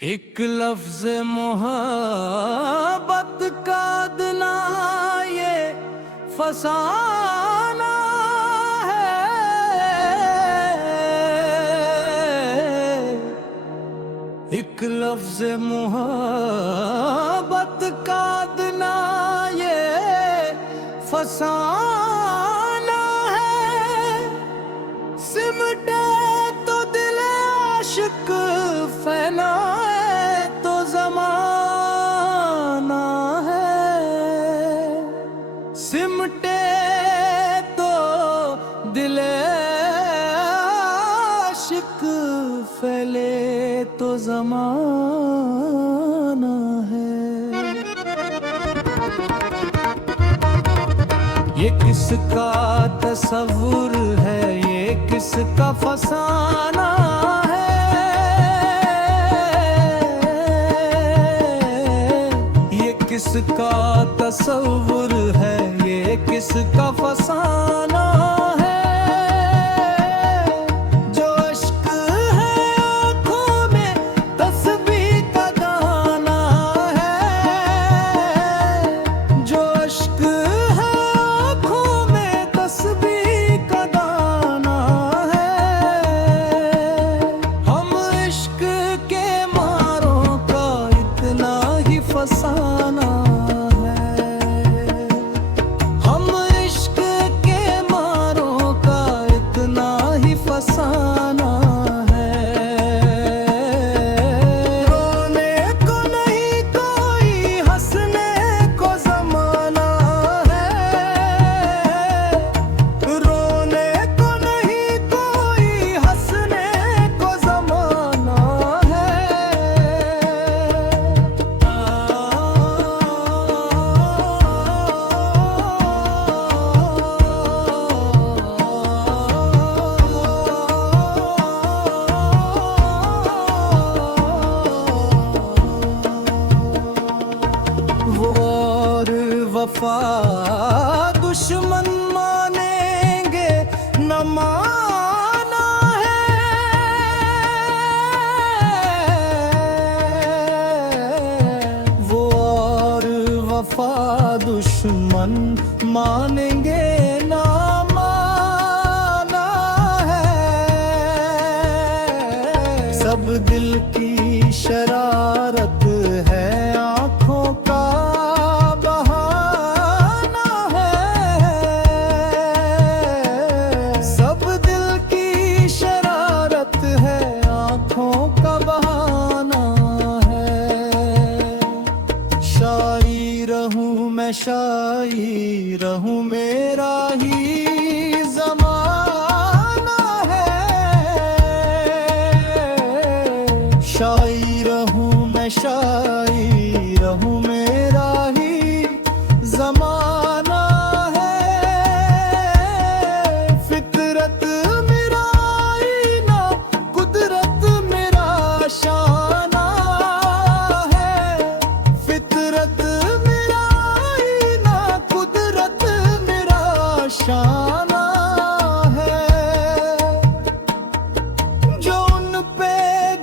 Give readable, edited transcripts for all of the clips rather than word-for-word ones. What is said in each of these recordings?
एक लफ्ज मोहब्बत का अदना ये फसाना है। एक लफ्ज मोहब्बत का अदना ये फसाना है। सिमटे तो दिल आशिक फैलाए तो ज़माना है। सिमटे तो दिल आशिक फैले तो ज़माना है। ये किसका तसव्वुर है, ये किसका फसाना है। ये किसका तसव्वुर है, ये किसका फसाना है। जो अश्क है आँखों में तस्बीह का दाना है। जो अश्क है आँखों में तस्बीह का दाना है। हम इश्क के मारों का इतना ही फसाना है। हम इश्क के मारों का इतना ही फसाना है। रोने को नहीं कोई हंसने को ज़माना है। रोने को नहीं कोई हंसने को ज़माना है। वो और वफा दुश्मन मानेंगे न माना है। वो और वफा दुश्मन मानेंगे न माना है। सब दिल की शरारत है, आँखों का बहाना है। सब दिल की शरारत है, आँखों का बहाना है। शायरी रहूं मैं, शायरी रहूं, मेरा ही ज़माना है। शायरी रहूं मैं, शायरी रहूं, मेरा ही ज़माना है। फितरत मेरा आईना, कुदरत मेरा शाना है। फितरत मेरा आईना, कुदरत मेरा शाना है। जो उन पे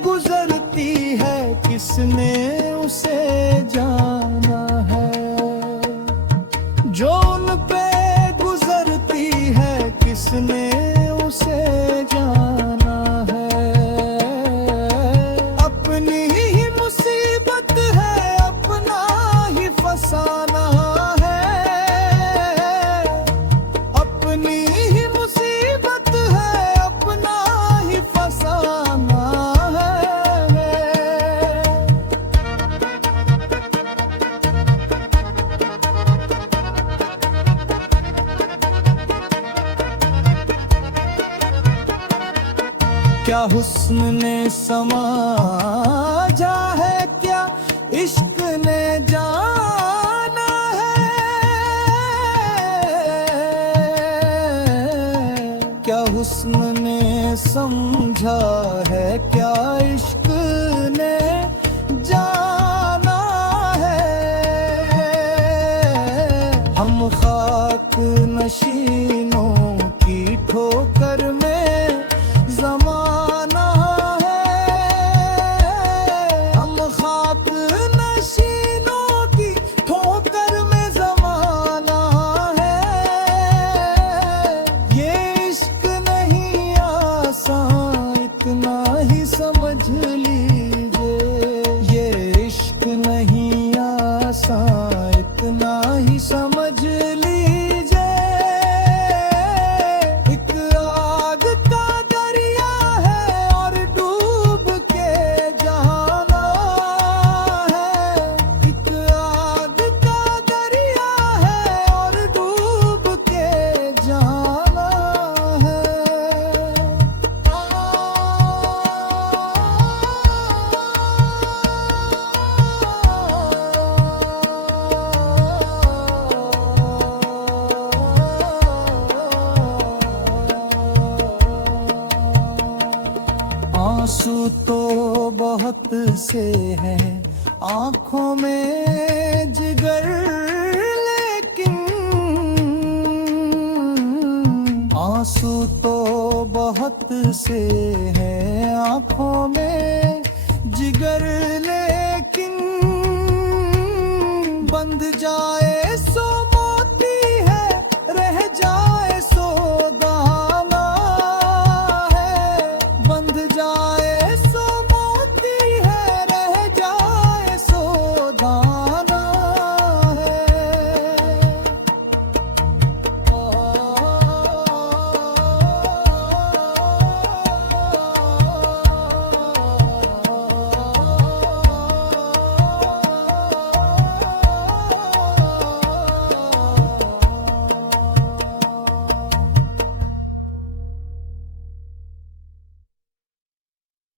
गुजरती है, किसने उसे जाना है। जो उन पे गुजरती है, किसने उसे जाना है। अपनी ही मुसीबत है, अपना ही फसाना है। अपनी ही मुसीबत है, अपना ही फसाना है। क्या हुस्न ने समाजा है, क्या इश्क ने जाना है। क्या हुस्न ने समझा है, क्या इश्क ने जाना है। हम खाक नशीनों की ठोकर में ज़माना है। है आंखों में जिगर, लेकिन आंसू तो बहुत से हैं आंखों में।